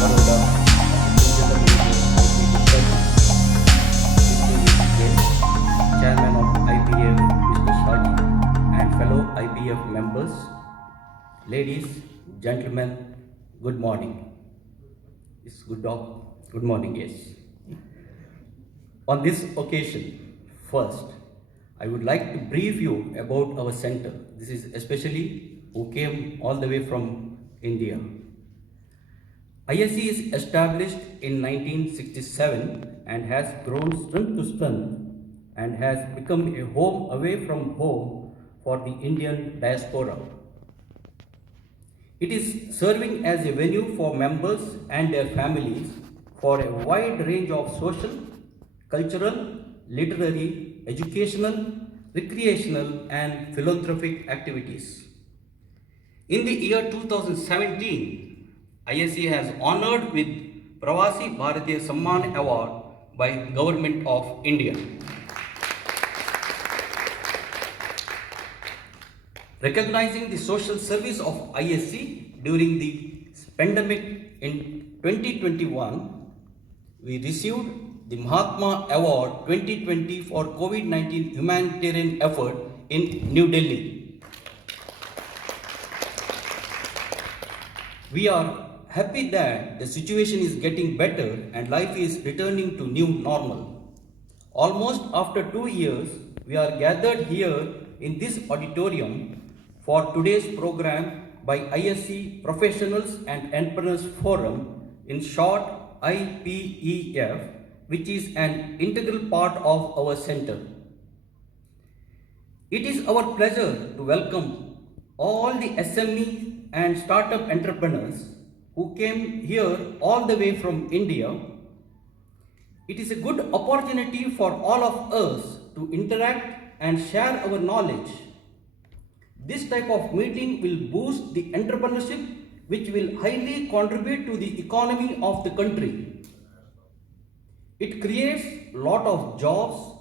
Baroda, Chairman of IPF, Mr. Shaji, and fellow IPF members, ladies, gentlemen, good morning. It's good dog. Good morning, yes. On this occasion, first, I would like to brief you about our center. This is especially who came all the way from India. ISC is established in 1967 and has grown strength to strength and has become a home away from home for the Indian diaspora. It is serving as a venue for members and their families for a wide range of social, cultural, literary, educational, recreational, and philanthropic activities. In the year 2017, ISC has honored with Pravasi Bharatiya Samman Award by Government of India. Recognizing the social service of ISC during the pandemic in 2021, we received the Mahatma Award 2020 for COVID-19 humanitarian effort in New Delhi. We are happy that the situation is getting better and life is returning to new normal. Almost after 2 years, we are gathered here in this auditorium for today's program by ISC Professionals and Entrepreneurs Forum, in short IPEF, which is an integral part of our center. It is our pleasure to welcome all the SME and startup entrepreneurs who came here all the way from India. It is a good opportunity for all of us to interact and share our knowledge. This type of meeting will boost the entrepreneurship, which will highly contribute to the economy of the country. It creates a lot of jobs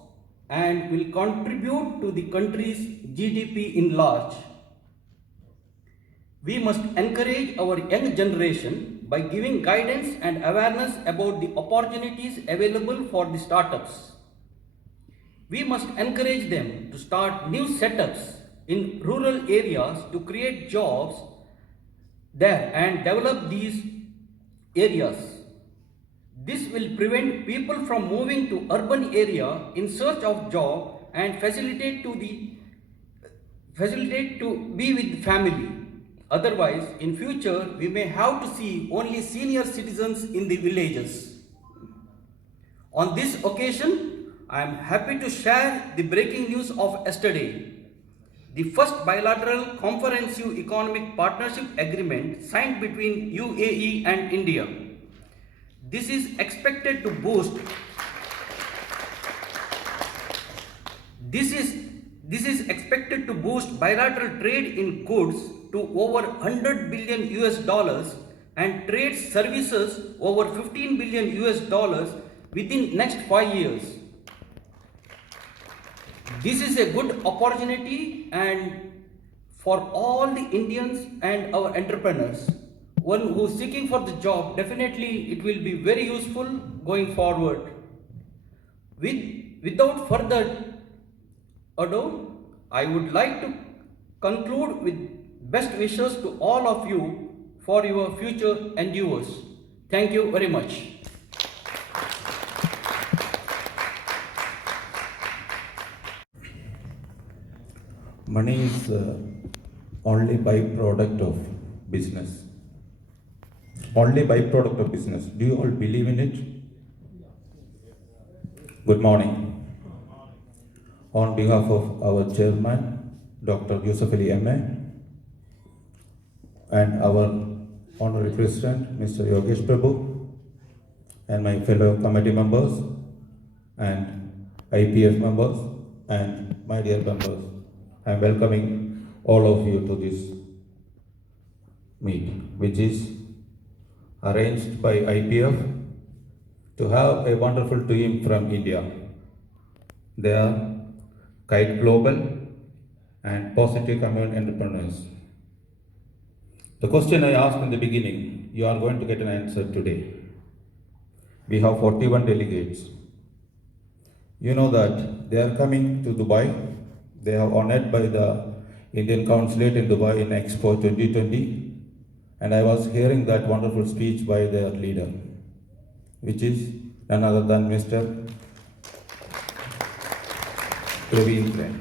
and will contribute to the country's GDP in large. We must encourage our young generation by giving guidance and awareness about the opportunities available for the startups. We must encourage them to start new setups in rural areas to create jobs there and develop these areas. This will prevent people from moving to urban area in search of job and facilitate to be with family. Otherwise, in future, we may have to see only senior citizens in the villages. On this occasion, I am happy to share the breaking news of yesterday. The first bilateral comprehensive economic partnership agreement signed between UAE and India. This is expected to boost. This is expected to boost bilateral trade in goods to over 100 billion US dollars and trade services over 15 billion US dollars within next 5 years. This is a good opportunity and for all the Indians and our entrepreneurs. One who is seeking for the job, definitely it will be very useful going forward. Without further ado, I would like to conclude with best wishes to all of you for your future endeavors. Thank you very much. Money is only byproduct of business. Only byproduct of business. Do you all believe in it? Good morning. On behalf of our chairman, Dr. Yusuf Ali MA, and our honorary president, Mr. Yogesh Prabhu, and my fellow committee members, and IPF members, and my dear members, I am welcoming all of you to this meeting, which is arranged by IPF to have a wonderful team from India. They are Kite Global and Positive Commune Entrepreneurs. The question I asked in the beginning, you are going to get an answer today. We have 41 delegates. You know that they are coming to Dubai. They are honored by the Indian Consulate in Dubai in Expo 2020. And I was hearing that wonderful speech by their leader, which is none other than Mr. Raveendran.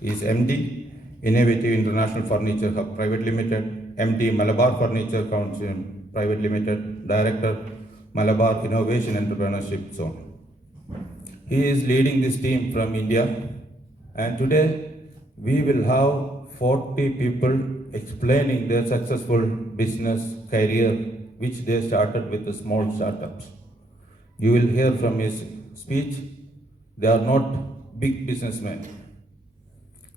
He is MD, Innovative International Furniture Hub Private Limited, MD, Malabar Furniture Council Private Limited, Director, Malabar Innovation Entrepreneurship Zone. He is leading this team from India, and today we will have 40 people explaining their successful business career which they started with the small startups. You will hear from his speech, they are not big businessmen.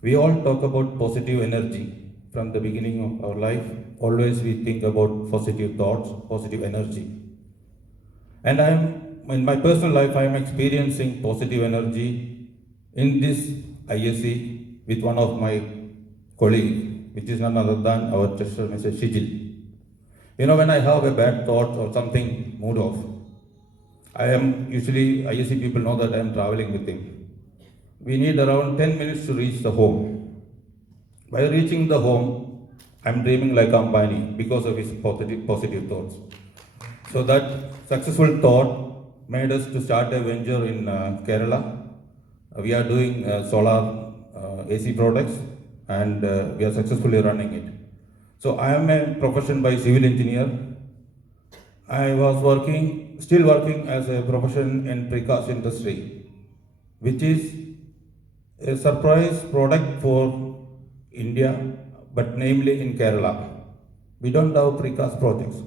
We all talk about positive energy from the beginning of our life. Always we think about positive thoughts, positive energy. And in my personal life, I am experiencing positive energy in this ISE with one of my colleagues, which is none other than our treasurer, Mr. Shijil. You know, when I have a bad thought or something mood off, I am usually, ISE people know that I am traveling with him. We need around 10 minutes to reach the home. By reaching the home, I am dreaming like Ambani because of his positive thoughts. So that successful thought made us to start a venture in Kerala. We are doing solar AC products, and we are successfully running it. So I am a profession by civil engineer. I was still working as a profession in precast industry, which is a surprise product for India, but namely in Kerala. We don't have precast projects.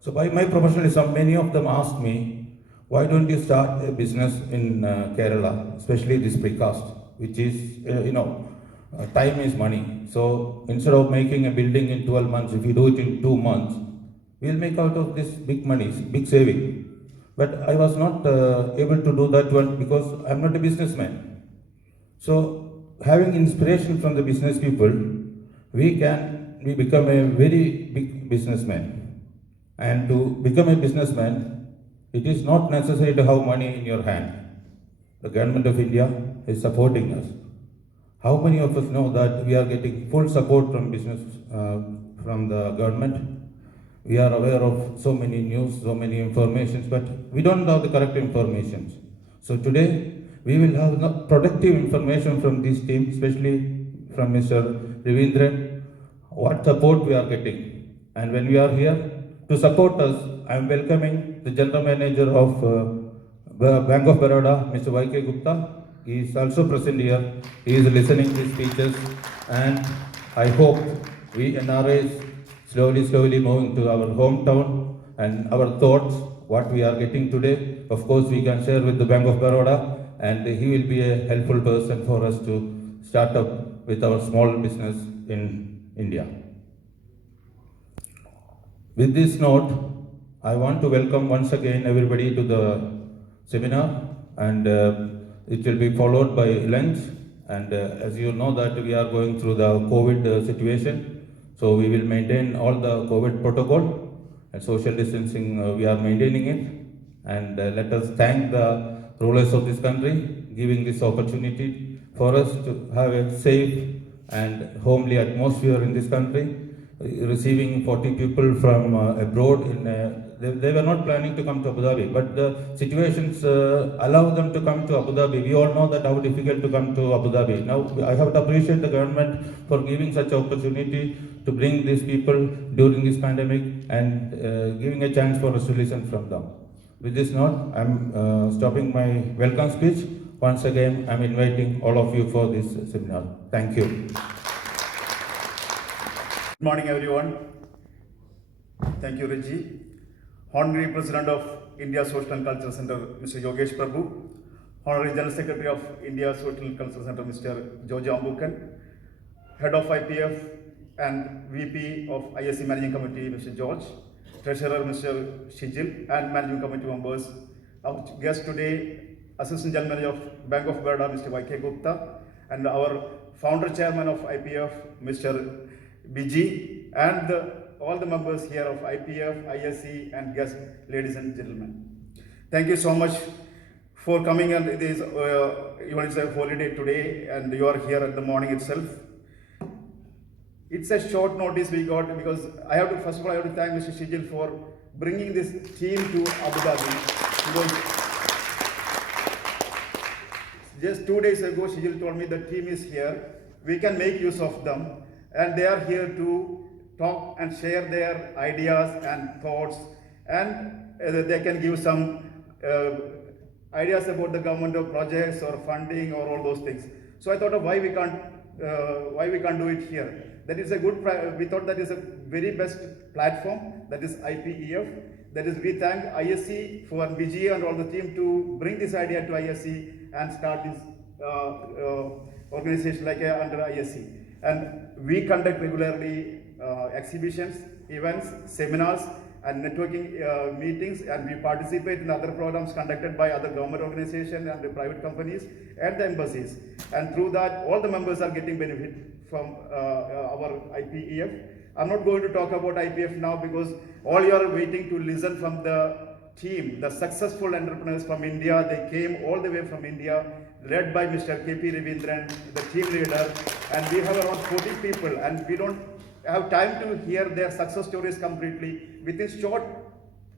So by my professionalism, many of them ask me, why don't you start a business in Kerala, especially this precast, which is, time is money. So instead of making a building in 12 months, if you do it in 2 months, we'll make out of this big money, big saving. But I was not able to do that one because I'm not a businessman. So having inspiration from the business people, we become a very big businessman. And to become a businessman, it is not necessary to have money in your hand. The government of India is supporting us. How many of us know that we are getting full support from business, from the government? We are aware of so many news, so many informations, but we don't have the correct information. So today, we will have productive information from this team, especially from Mr. Raveendran, what support we are getting. And when we are here, to support us, I am welcoming the General Manager of Bank of Baroda, Mr. Y.K. Gupta. He is also present here. He is listening to speeches, and I hope we NRIs slowly moving to our hometown and our thoughts, what we are getting today. Of course, we can share with the Bank of Baroda, and he will be a helpful person for us to start up with our small business in India. With this note, I want to welcome once again everybody to the seminar, and it will be followed by lunch. And as you know that we are going through the COVID situation, so we will maintain all the COVID protocol and social distancing. We are maintaining it, and let us thank the rulers of this country giving this opportunity for us to have a safe and homely atmosphere in this country. Receiving 40 people from abroad, they were not planning to come to Abu Dhabi, but the situations allow them to come to Abu Dhabi. We all know that how difficult to come to Abu Dhabi. Now I have to appreciate the government for giving such opportunity to bring these people during this pandemic and giving a chance for us to listen from them. With this note, I'm stopping my welcome speech. Once again, I'm inviting all of you for this seminar. Thank you. Good morning, everyone. Thank you, Reggie. Honorary President of India Social and Cultural Center, Mr. Yogesh Prabhu. Honorary General Secretary of India Social and Cultural Center, Mr. Jojo Ambukan. Head of IPF and VP of ISC Managing Committee, Mr. George. Treasurer, Mr. Shijil, and Managing Committee members. Our guest today, Assistant General Manager of Bank of Baroda, Mr. Y.K. Gupta, and our Founder Chairman of IPF, Mr. BG, and all the members here of IPF, ISC, and guests, ladies and gentlemen. Thank you so much for coming, and it is even it's a holiday today, and you are here at the morning itself. It's a short notice we got because first of all I have to thank Mr. Shijil for bringing this team to Abu Dhabi. Because just 2 days ago, Shijil told me the team is here. We can make use of them, and they are here to talk and share their ideas and thoughts, and they can give some ideas about the government of projects or funding or all those things. So I thought of why we can't do it here. That is a good. We thought that is a very best platform. That is IPEF. That is, we thank ISC for Vijay and all the team to bring this idea to ISC and start this organization like under ISC. And we conduct regularly exhibitions, events, seminars, and networking meetings, and we participate in other programs conducted by other government organizations and the private companies and the embassies. And through that, all the members are getting benefit from our IPEF. I'm not going to talk about IPF now because all you are waiting to listen from the team, the successful entrepreneurs from India. They came all the way from India, led by Mr. KP Raveendran, the team leader, and we have around 40 people, and we don't have time to hear their success stories completely. Within short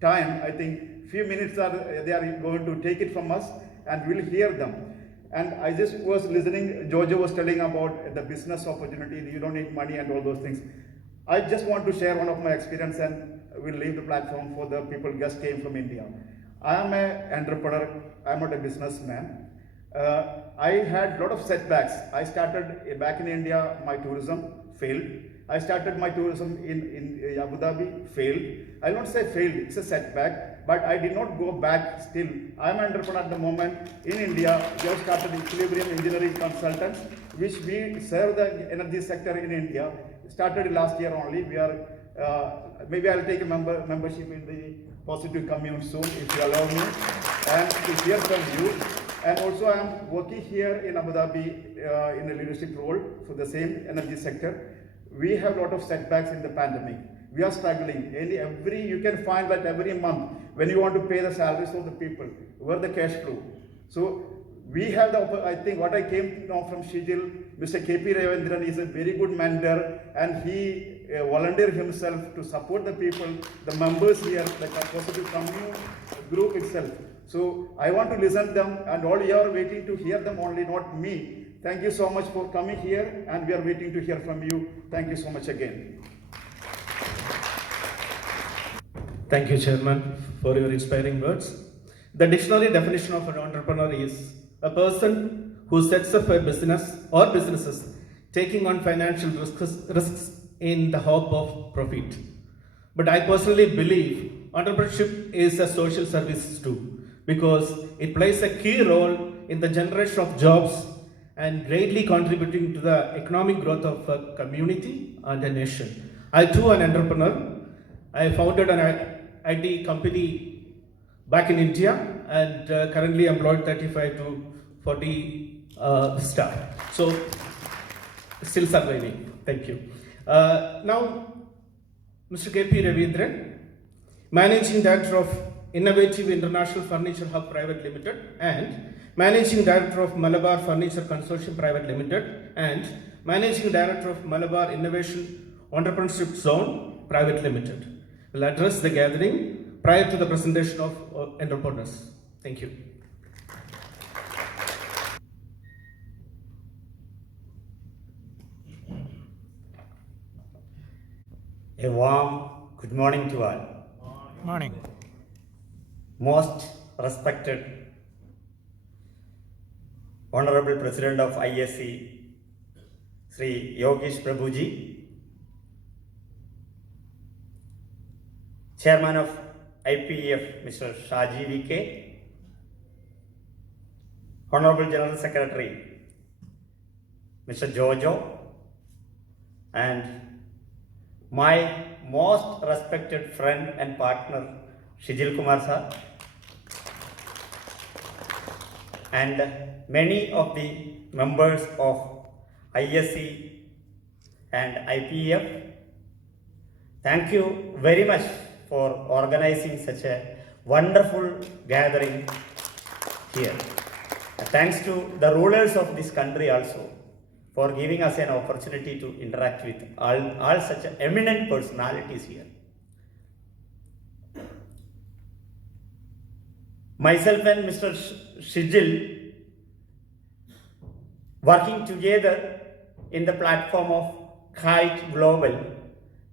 time, I think few minutes they are going to take it from us, and we'll hear them. And I just was listening, Jojo was telling about the business opportunity, you don't need money and all those things. I just want to share one of my experience, and we'll leave the platform for the people just came from India. I am an entrepreneur, I'm not a businessman. I had a lot of setbacks. I started back in India, my tourism failed. I started my tourism in Abu Dhabi, failed. I don't say failed, it's a setback, but I did not go back still. I'm an entrepreneur at the moment in India. We have started Equilibrium Engineering Consultants, which we serve the energy sector in India. Started last year only. We are, maybe I'll take a membership in the Positive Commune soon, if you allow me, and to hear from you. And also I am working here in Abu Dhabi in a leadership role for the same energy sector. We have a lot of setbacks in the pandemic. We are struggling. You can find that every month when you want to pay the salaries of the people, where the cash flow. So we have I think what I came to know from Shijil, Mr. KP Raveendran is a very good mentor, and he volunteered himself to support the people, the members here, the Positive Commune group itself. So I want to listen to them, and all you are waiting to hear them only, not me. Thank you so much for coming here, and we are waiting to hear from you. Thank you so much again. Thank you, Chairman, for your inspiring words. The dictionary definition of an entrepreneur is a person who sets up a business or businesses taking on financial risks in the hope of profit. But I personally believe entrepreneurship is a social service too, because it plays a key role in the generation of jobs and greatly contributing to the economic growth of a community and a nation. I too am an entrepreneur. I founded an IT company back in India, and currently employed 35 to 40 staff. So still surviving. Thank you. Now, Mr. KP Raveendran, Managing Director of Innovative International Furniture Hub Private Limited, and Managing Director of Malabar Furniture Consortium Private Limited, and Managing Director of Malabar Innovation Entrepreneurship Zone Private Limited, will address the gathering prior to the presentation of entrepreneurs. Thank you. A warm good morning to all. Morning. Most respected Honorable President of ISC, Sri Yogesh Prabhuji, Chairman of IPEF, Mr. Shaji VK, Honorable General Secretary, Mr. Jojo, and my most respected friend and partner, Shijil Kumar sir, and many of the members of ISC and IPEF, thank you very much for organizing such a wonderful gathering here. Thanks to the rulers of this country also for giving us an opportunity to interact with all such eminent personalities here. Myself and Mr. Shijil working together in the platform of Kite Global,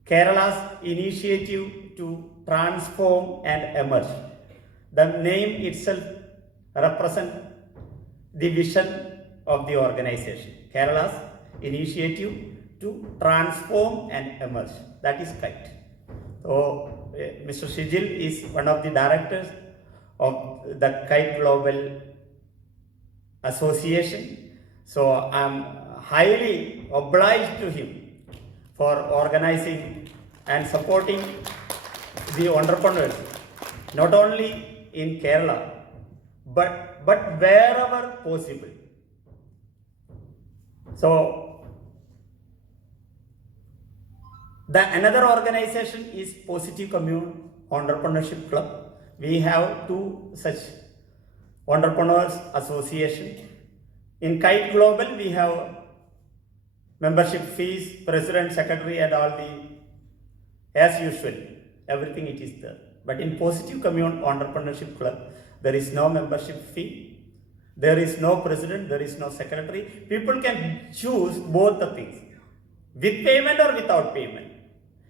Kerala's initiative to transform and emerge. The name itself represents the vision of the organization. Kerala's initiative to transform and emerge. That is Kite. So, Mr. Shijil is one of the directors of the Kite Global Association. So, I am highly obliged to him for organizing and supporting the entrepreneurs, not only in Kerala, but wherever possible. So, another organization is Positive Commune Entrepreneurship Club. We have two such entrepreneurs association. In Kite Global, we have membership fees, president, secretary, and all the, as usual, everything it is there. But in Positive Commune Entrepreneurship Club, there is no membership fee, there is no president, there is no secretary. People can choose both the things, with payment or without payment.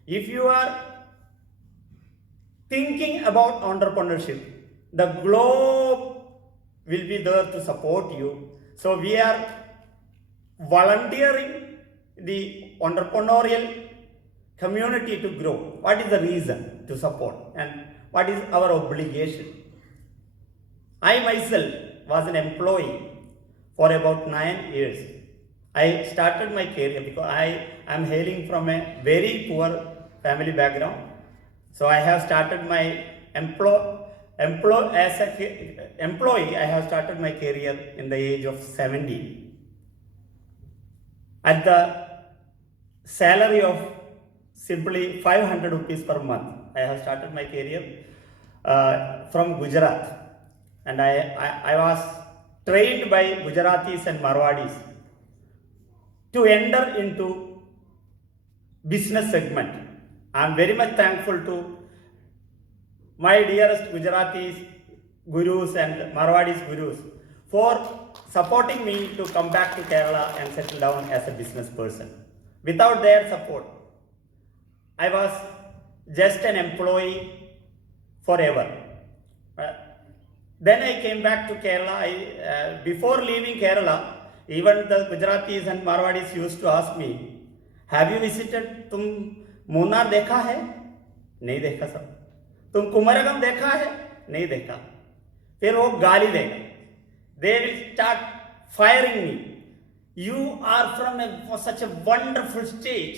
If you are thinking about entrepreneurship, the globe will be there to support you. So we are volunteering the entrepreneurial community to grow. What is the reason to support and what is our obligation? I myself was an employee for about 9 years. I started my career because I am hailing from a very poor family background. So I have started my as an employee, I have started my career in the age of 70. At the salary of simply 500 rupees per month, I have started my career from Gujarat. And I was trained by Gujaratis and Marwadis to enter into business segment. I am very much thankful to my dearest Gujaratis gurus and Marwadis gurus for supporting me to come back to Kerala and settle down as a business person. Without their support, I was just an employee forever. Then I came back to Kerala. Before leaving Kerala, even the Gujaratis and Marwadis used to ask me, have you visited, तुम मुन्नार देखा है? नहीं देखा sir. तुम कुमरगम देखा है? नहीं देखा. फिर वो गाली देगा. They will start firing me. You are from such a wonderful state.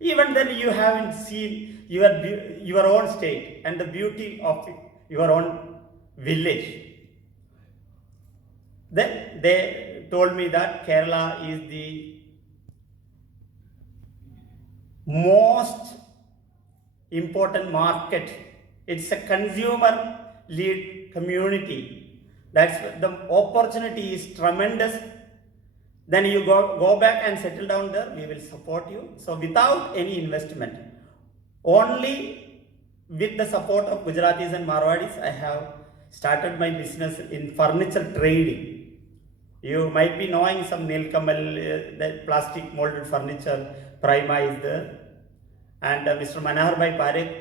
Even then you haven't seen your own state and the beauty of your own village. Then they told me that Kerala is the most important market. It's a consumer led community. That's the opportunity is tremendous. Then you go back and settle down there, we will support you. So without any investment, only with the support of Gujaratis and Marwadis, I have started my business in furniture trading. You might be knowing some Nilkamal, the plastic molded furniture, Prima is there. And Mr. Manohar Bhai Parekh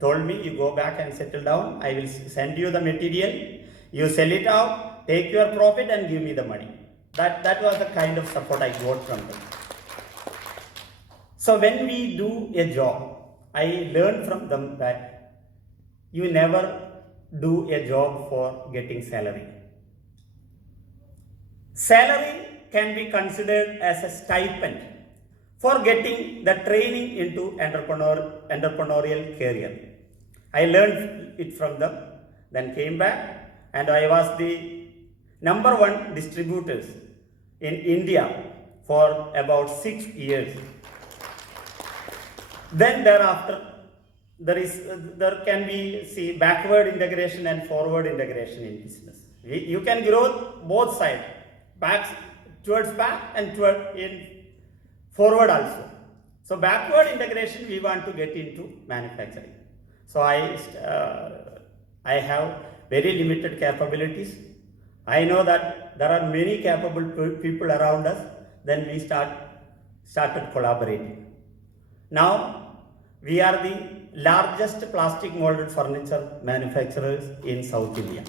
told me, you go back and settle down, I will send you the material, you sell it out, take your profit and give me the money. That was the kind of support I got from them. So when we do a job, I learned from them that you never do a job for getting salary. Salary can be considered as a stipend for getting the training into entrepreneurial career. I learned it from them, then came back and I was the #1 distributors in India for about 6 years. Then thereafter there can be backward integration and forward integration in business. You can grow both sides, towards back and forward also. So backward integration we want to get into manufacturing. So I have very limited capabilities. I know that there are many capable people around us. Then we started collaborating. Now we are the largest plastic molded furniture manufacturers in South India.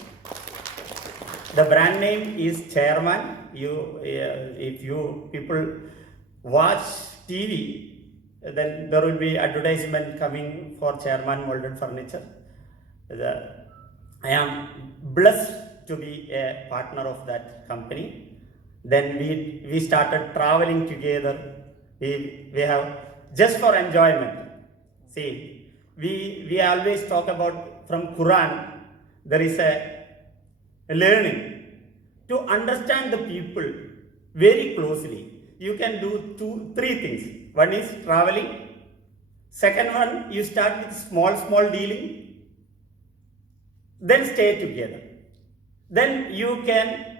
The brand name is Chairman. If you people watch TV, then there will be advertisement coming for Chairman molded furniture. I am blessed to be a partner of that company. Then we started traveling together. We have just for enjoyment. See, we always talk about from Quran. There is a learning to understand the people very closely. You can do three things. One is traveling. Second one, you start with small dealing. Then stay together. Then you can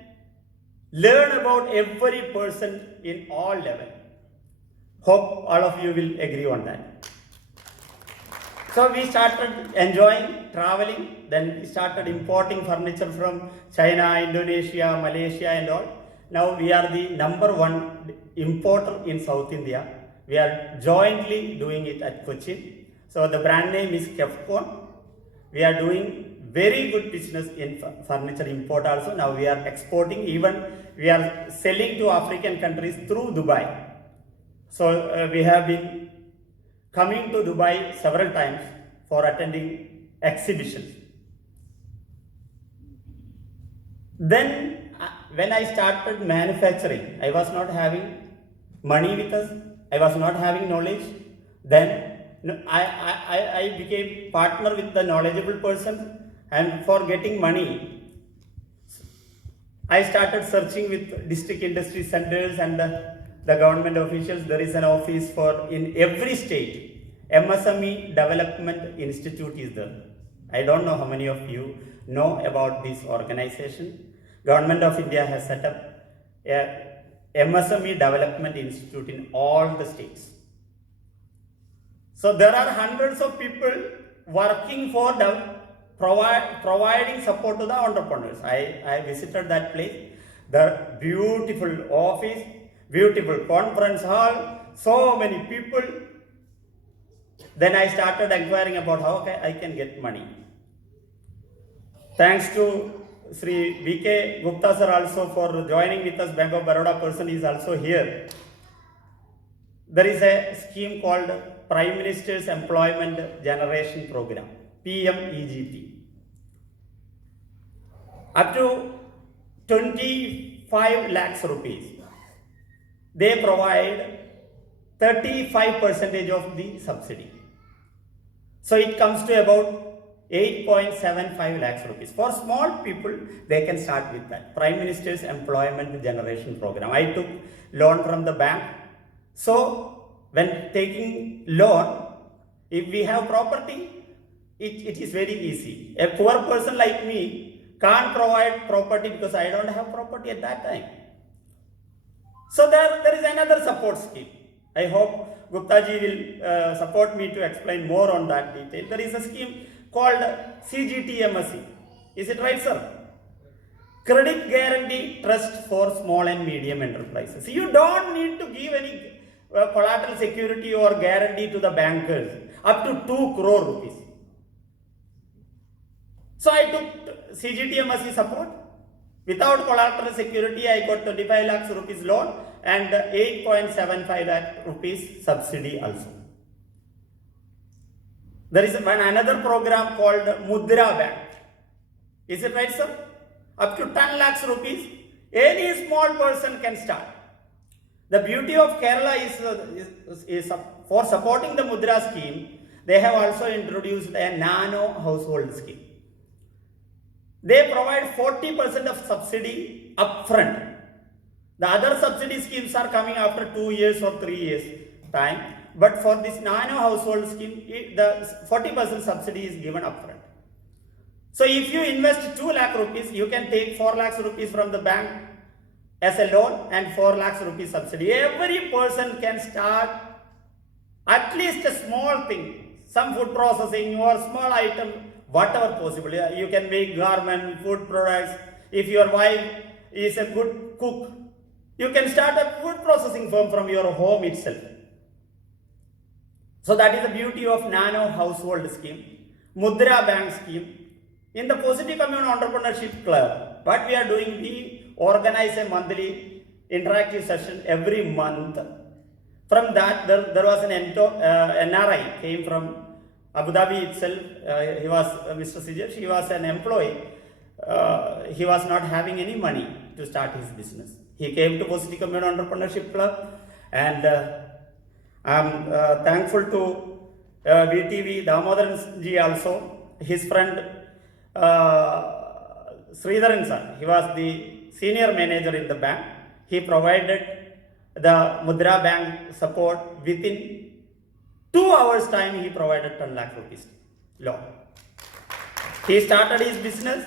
learn about every person in all levels. Hope all of you will agree on that. So we started enjoying traveling. Then we started importing furniture from China, Indonesia, Malaysia and all. Now we are the #1 importer in South India. We are jointly doing it at Cochin. So the brand name is Kefcon. We are doing very good business in furniture import also. Now we are exporting, even we are selling to African countries through Dubai. So we have been coming to Dubai several times for attending exhibitions. Then when I started manufacturing, I was not having money with us. I was not having knowledge. Then I became partner with the knowledgeable person. And for getting money, I started searching with district industry centers and the government officials. There is an office in every state. MSME Development Institute is there. I don't know how many of you know about this organization. Government of India has set up a MSME Development Institute in all the states. So there are hundreds of people working for providing support to the entrepreneurs. I visited that place. The beautiful office, beautiful conference hall, so many people. Then I started inquiring about how I can get money. Thanks to Sri V.K. Gupta sir also for joining with us. Bank of Baroda person is also here. There is a scheme called Prime Minister's Employment Generation Program, PMEGP. Up to 25 lakhs rupees, they provide 35% of the subsidy. So it comes to about 8.75 lakhs rupees. For small people, they can start with that. Prime Minister's Employment Generation Program. I took loan from the bank. So when taking loan, if we have property, it is very easy. A poor person like me can't provide property because I don't have property at that time. So there is another support scheme. I hope Gupta ji will support me to explain more on that detail. There is a scheme called CGTMSE. Is it right, sir? Credit Guarantee Trust for Small and Medium Enterprises. You don't need to give any collateral security or guarantee to the bankers up to 2 crore rupees. So I took CGTMSE support. Without collateral security, I got 25 lakhs rupees loan and 8.75 lakh rupees subsidy also. There is another program called Mudra Bank. Is it right, sir? Up to 10 lakhs rupees, any small person can start. The beauty of Kerala is for supporting the Mudra scheme, they have also introduced a nano household scheme. They provide 40% of subsidy upfront. The other subsidy schemes are coming after 2 years or 3 years time. but for this nano household scheme, the 40% subsidy is given upfront. So if you invest 2 lakh rupees, you can take 4 lakhs rupees from the bank as a loan and 4 lakhs rupees subsidy. Every person can start at least a small thing, some food processing or small item, whatever possible. You can make garment, food products. If your wife is a good cook, you can start a food processing firm from your home itself. So that is the beauty of nano household scheme, Mudra Bank scheme. In the Positive Commune Entrepreneurship Club, what we are doing, we organize a monthly interactive session every month. From that, there was an NRI came from Abu Dhabi itself. He was Mr. Sijesh. He was an employee. He was not having any money to start his business. He came to Positive Commune Entrepreneurship Club, and I'm thankful to VTV Damodaran ji also, his friend Sridharan sir. He was the senior manager in the bank. He provided the Mudra Bank support. Within 2 hours time, he provided 10 lakh rupees loan. He started his business.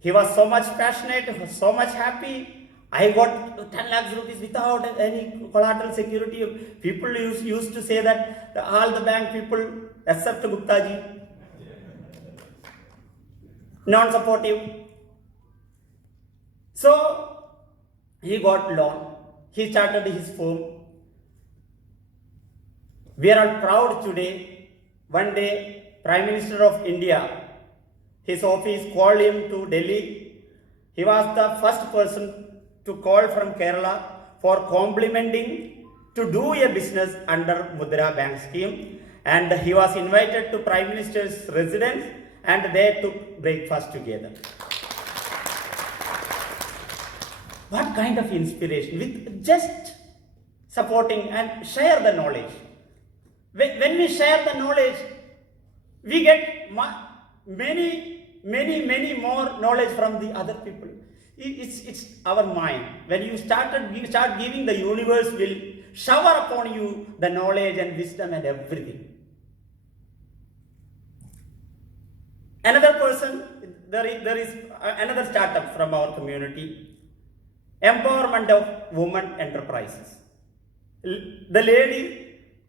He was so much passionate, so much happy. I got 10 lakhs rupees without any collateral security. People used to say that all the bank people except Gupta ji, non-supportive. So he got loan. He started his firm. We are all proud today. One day, Prime Minister of India, his office called him to Delhi. He was the first person to call from Kerala for complimenting to do a business under Mudra Bank scheme, and he was invited to Prime Minister's residence, and they took breakfast together. What kind of inspiration, with just supporting and share the knowledge. When we share the knowledge, we get many more knowledge from the other people. It's our mind. When you start giving, the universe will shower upon you the knowledge and wisdom and everything. Another person, there is another startup from our community, empowerment of women enterprises. The ladies,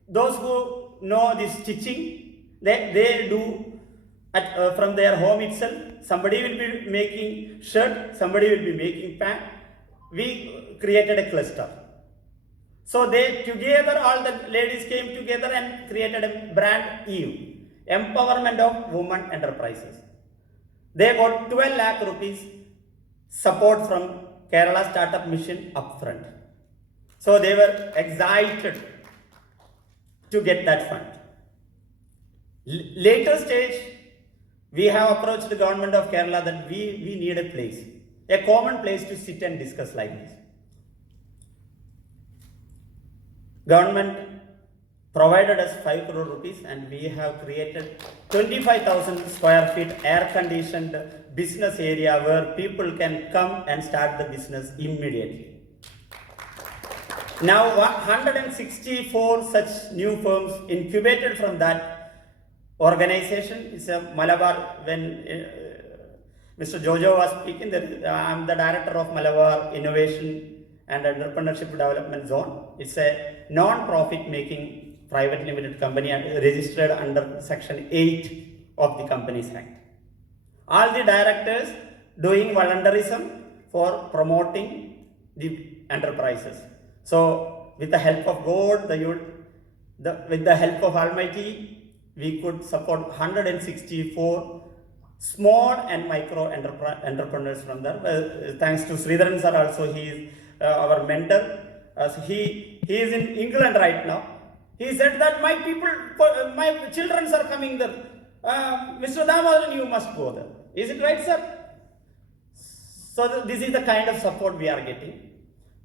those who know this stitching, they do from their home itself. Somebody will be making shirt, somebody will be making pant. We created a cluster. So they together, all the ladies came together and created a brand Eve, empowerment of women enterprises. They got 12 lakh rupees support from Kerala Startup Mission upfront. So they were excited to get that fund. Later stage, we have approached the government of Kerala that we need a place, a common place to sit and discuss like this. Government provided us 5 crore rupees, and we have created 25,000 square feet air conditioned business area where people can come and start the business immediately. Now 164 such new firms incubated from that organization. It's a Malabar. When Mr. Jojo was speaking, I'm the director of Malabar Innovation and Entrepreneurship Development Zone. It's a non-profit making private limited company and registered under Section 8 of the Companies Act. All the directors doing volunteerism for promoting the enterprises. So with the help of God, with the help of Almighty, we could support 164 small and micro entrepreneurs from there. Thanks to Sridharan sir also, he is our mentor. He is in England right now. He said that my children are coming there. Mr. Damodaran, you must go there. Is it right, sir? So this is the kind of support we are getting.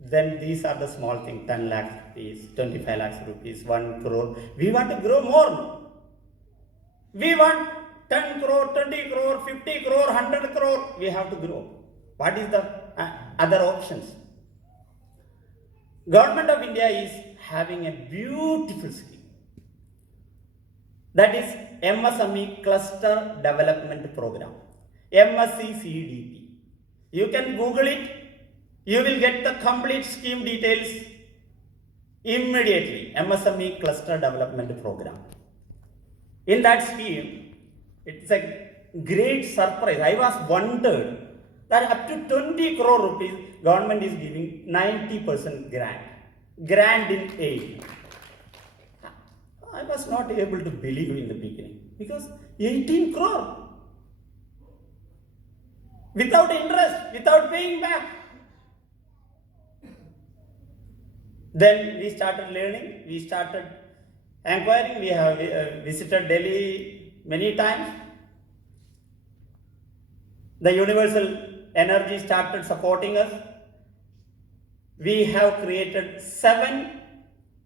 Then these are the small things, 10 lakh rupees, 25 lakhs rupees, 1 crore. We want to grow more. We want 10 crore, 20 crore, 50 crore, 100 crore. We have to grow. What is the other options? Government of India is having a beautiful scheme. That is MSME Cluster Development Program, MSCCDP. You can Google it, you will get the complete scheme details immediately. MSME Cluster Development Program. In that scheme, it's a great surprise. I was wondered that up to 20 crore rupees, government is giving 90% grant in aid. I was not able to believe in the beginning because 18 crore without interest, without paying back. Then we started learning, we started inquiring, we have visited Delhi many times. The Universal Energy started supporting us. We have created 7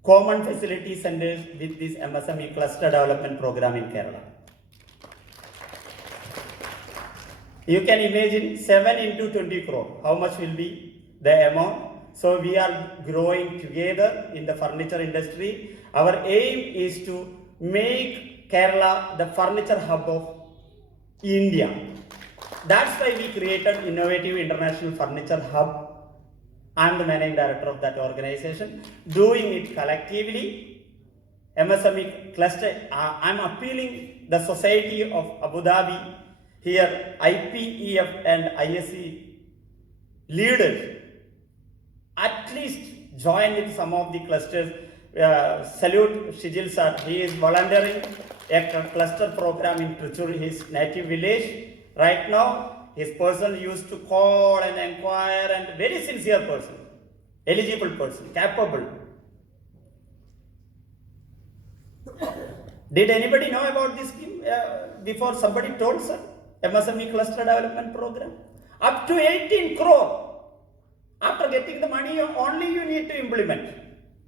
common facility centers with this MSME Cluster Development Program in Kerala. You can imagine 7 into 20 crore, how much will be the amount? So we are growing together in the furniture industry. Our aim is to make Kerala the furniture hub of India. That's why we created Innovative International Furniture Hub. I'm the managing director of that organization, doing it collectively. MSME cluster, I'm appealing the Society of Abu Dhabi, here IPEF and ISE leaders, at least join with some of the clusters. Salute Shijil sir, he is volunteering a cluster program in Trichur, his native village. Right now, his person used to call and inquire, and very sincere person, eligible person, capable. Did anybody know about this scheme before somebody told, sir? MSME Cluster Development Program. Up to 18 crore. After getting the money, only you need to implement.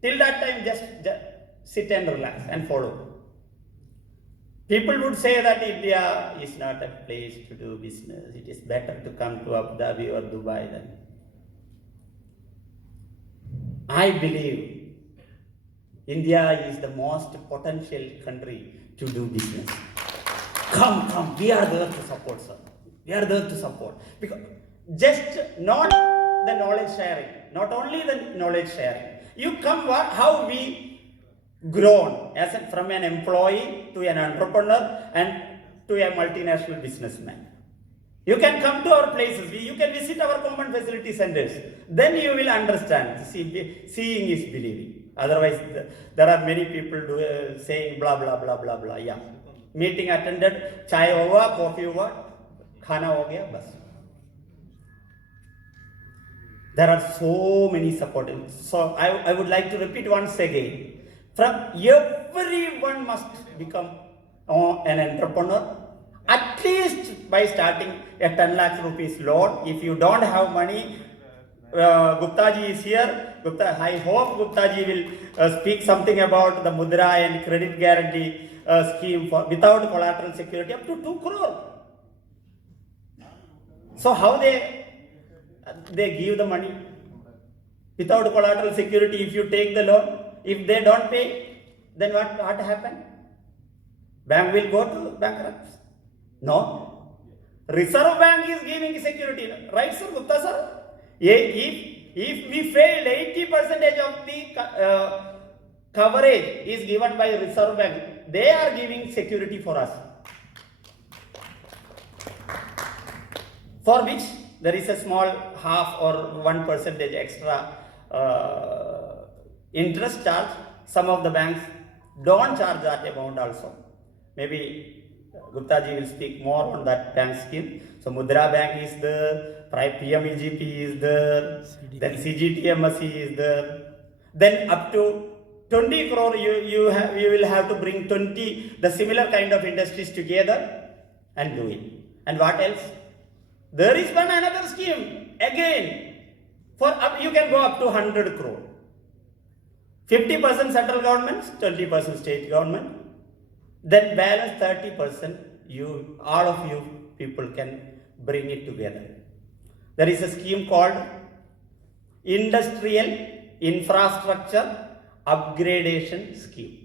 Till that time, just sit and relax and follow. People would say that India is not a place to do business. It is better to come to Abu Dhabi or Dubai then. I believe India is the most potential country to do business. Come, we are there to support, sir. We are there to support. Because just not the knowledge sharing, not only the knowledge sharing. You come, how we grown from an employee to an entrepreneur and to a multinational businessman. You can come to our places, you can visit our common facility centers. Then you will understand. Seeing is believing. Otherwise, there are many people saying blah, blah, blah, blah, blah. Yeah. Meeting attended, chai over, coffee over, khana ho gaya, bas. There are so many supporters. So I would like to repeat once again. From everyone must become an entrepreneur, at least by starting a 10 lakh rupees loan. If you don't have money, Gupta ji is here. I hope Gupta ji will speak something about the Mudra and credit guarantee scheme for without collateral security up to 2 crore. So how they give the money without collateral security? If you take the loan, if they don't pay, then what happen? Bank will go to bankrupt. No. Reserve Bank is giving security. Right, sir, Gupta sir? If we fail, 80% of the coverage is given by Reserve Bank. They are giving security for us. For which there is a small half or 1% extra interest charge. Some of the banks don't charge that amount also. Maybe Gupta ji will speak more on that bank scheme. So Mudra Bank is there, PMEGP is there, then CGTMSE is there. Then up to 20 crore you will have to bring 20 the similar kind of industries together and do it. And what else? There is one another scheme again. For you can go up to 100 crore. 50% central government, 20% state government. Then balance 30%, all of you people can bring it together. There is a scheme called Industrial Infrastructure Upgradation scheme.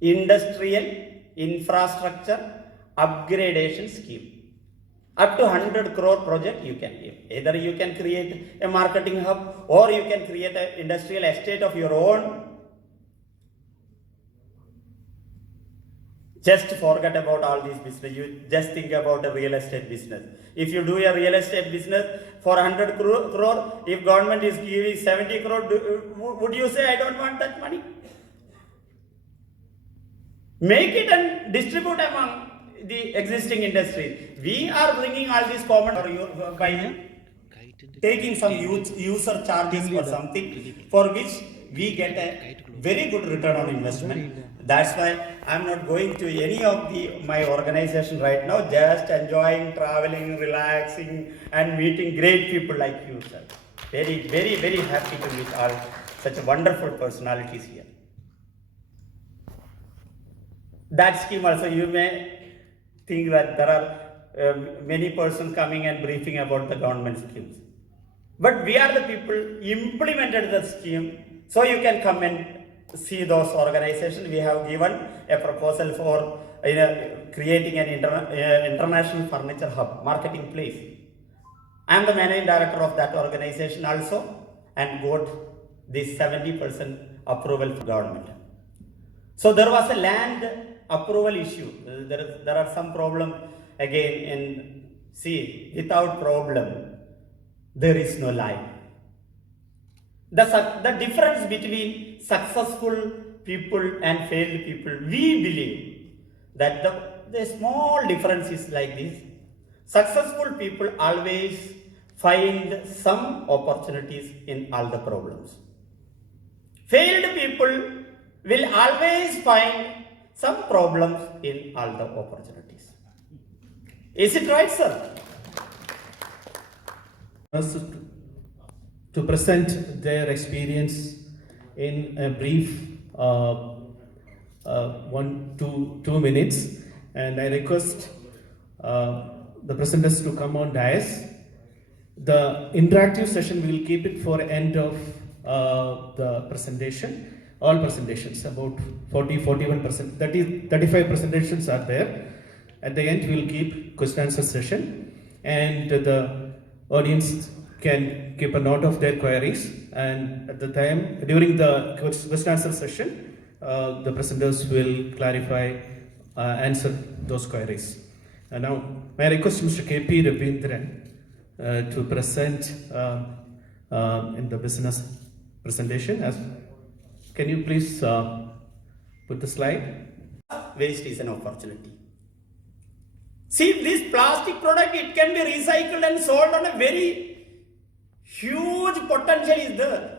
Industrial infrastructure upgradation scheme. Up to 100 crore project you can give. Either you can create a marketing hub or you can create an industrial estate of your own. Just forget about all these business. You just think about a real estate business. If you do a real estate business for 100 crore, if government is giving 70 crore, would you say I don't want that money? Make it and distribute among the existing industries. We are bringing all these common by taking some user charges or something for which we get a very good return on investment. That's why I'm not going to any of my organization right now, just enjoying, traveling, relaxing and meeting great people like you, sir. Very, very, very happy to meet all such wonderful personalities here. That scheme also, you may think that there are many persons coming and briefing about the government schemes. But we are the people implemented the scheme, so you can come and see those organizations. We have given a proposal for creating an international furniture hub, marketing place. I am the managing director of that organization also and got this 70% approval from government. So there was a land approval issue. There are some problem again without problem, there is no life. The difference between successful people and failed people, we believe that the small difference is like this. Successful people always find some opportunities in all the problems. Failed people will always find some problems in all the opportunities. Is it right, sir? To present their experience in a brief 2 minutes, and I request the presenters to come on dais. The interactive session we will keep it for end of the presentation. All presentations, about 41%, that is 35 presentations are there. At the end we will keep question answer session, and the audience can keep a note of their queries, and at the time during the question answer session the presenters will clarify, answer those queries. And now may I request Mr. K.P. Raveendran to present in the business presentation. Can you please put the slide? Waste is an opportunity. See, this plastic product, it can be recycled and sold on a very huge potential is there.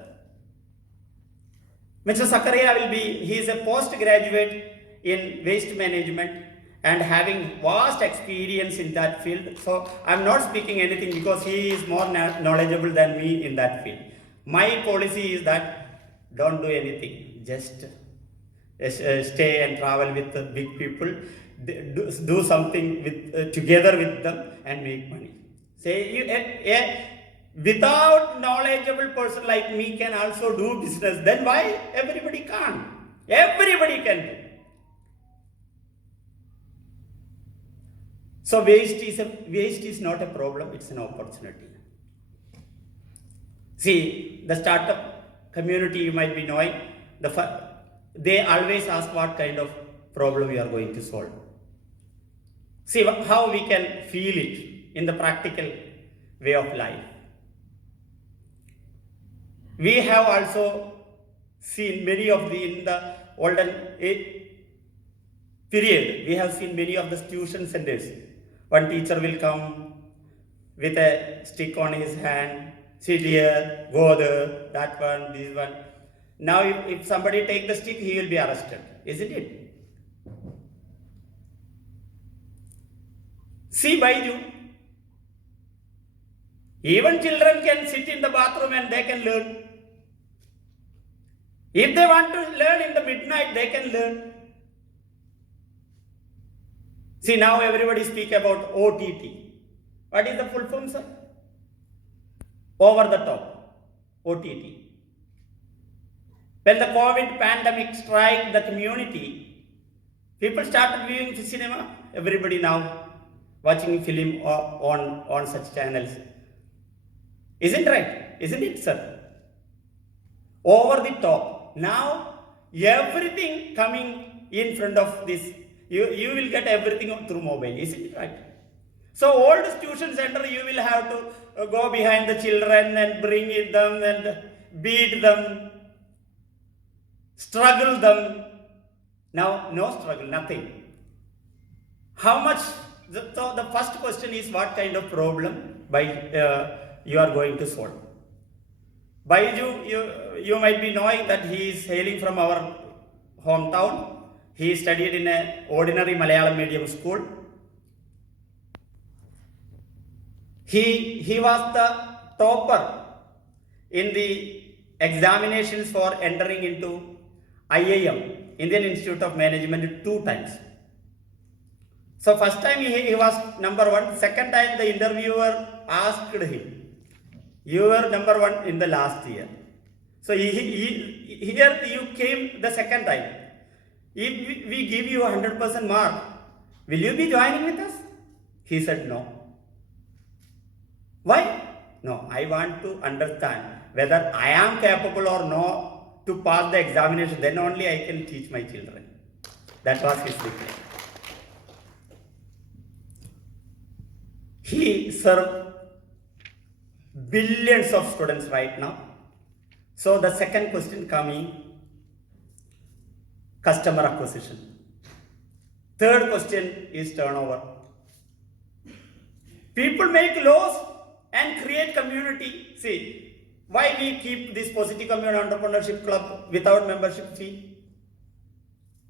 Mr. Sakaria he is a postgraduate in waste management and having vast experience in that field. So I'm not speaking anything because he is more knowledgeable than me in that field. My policy is that don't do anything, just stay and travel with the big people, do something together with them and make money. Say without knowledgeable person like me can also do business, then why everybody can't? Everybody can do. So waste is not a problem, it's an opportunity. See, the startup community you might be knowing, they always ask what kind of problem we are going to solve. See how we can feel it in the practical way of life. We have also seen many of in the olden period, we have seen many of the tuition centers. One teacher will come with a stick on his hand, sit here, go there, that one, this one. Now if somebody take the stick, he will be arrested, isn't it? See, Baiju, even children can sit in the bathroom and they can learn. If they want to learn in the midnight, they can learn. See, now everybody speak about OTT. What is the full form, sir? Over the top, OTT. When the COVID pandemic struck the community, people started viewing cinema. Everybody now watching film on such channels. Isn't right? Isn't it, sir? Over the top. Now, everything coming in front of this, you will get everything through mobile. Isn't it right? So, old tuition center, you will have to go behind the children and bring them and beat them, struggle them. Now, no struggle, nothing. How much? So, the first question is what kind of problem you are going to solve. Baiju, you might be knowing that he is hailing from our hometown. He studied in an ordinary Malayalam medium school. He was the topper in the examinations for entering into IIM, Indian Institute of Management, 2 times. So first time he was number 1. Second time the interviewer asked him, you were number 1 in the last year. So here you came the second time. If we give you 100% mark, will you be joining with us? He said no. Why? No, I want to understand whether I am capable or not to pass the examination. Then only I can teach my children. That was his reply. He served billions of students right now. So the second question coming, customer acquisition. Third question is turnover. People make laws and create community. See, why we keep this Positive Community Entrepreneurship Club without membership fee?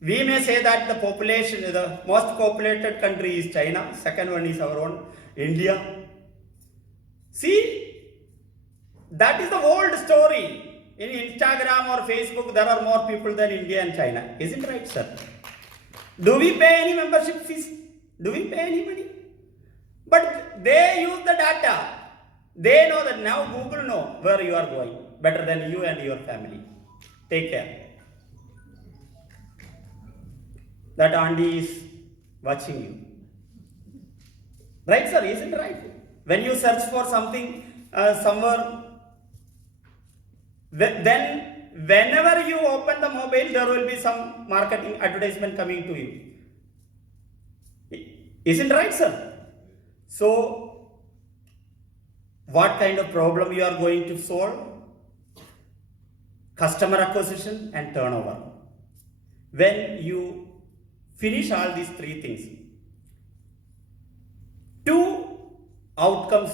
We may say that the population, the most populated country is China. Second one is our own India. See, that is the old story. In Instagram or Facebook, there are more people than India and China. Isn't right, sir? Do we pay any membership fees? Do we pay any money? But they use the data. They know that now Google know where you are going better than you and your family. Take care. That auntie is watching you. Right, sir? Isn't it right? When you search for something somewhere, then whenever you open the mobile, there will be some marketing advertisement coming to you. Isn't it right, sir? So, what kind of problem you are going to solve? Customer acquisition and turnover. When you finish all these 3 things, 2 outcomes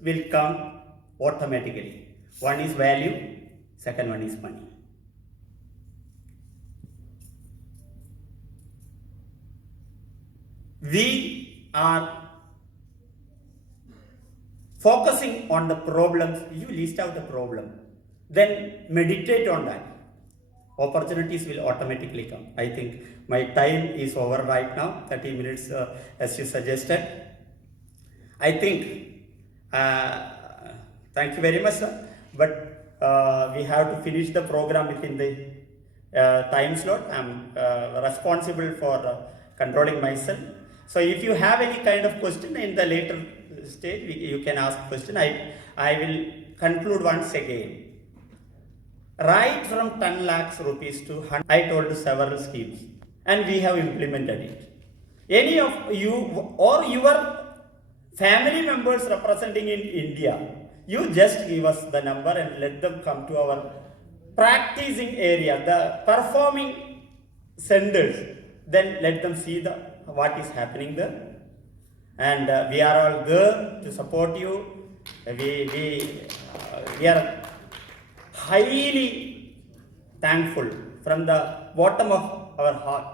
will come automatically. One is value, second one is money. We are focusing on the problems. You list out the problem, then meditate on that. Opportunities will automatically come. I think my time is over right now, 30 minutes as you suggested. I think, thank you very much, sir, but we have to finish the program within the time slot. I'm responsible for controlling myself. So if you have any kind of question in the later stage, you can ask question. I will conclude once again. Right from 10 lakhs rupees to 100, I told several schemes and we have implemented it. Any of you or your family members representing in India, you just give us the number and let them come to our practicing area, the performing centers. Then let them see what is happening there. And we are all there to support you. We are highly thankful from the bottom of our heart.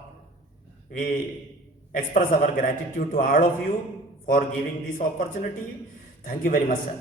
We express our gratitude to all of you for giving this opportunity. Thank you very much, sir.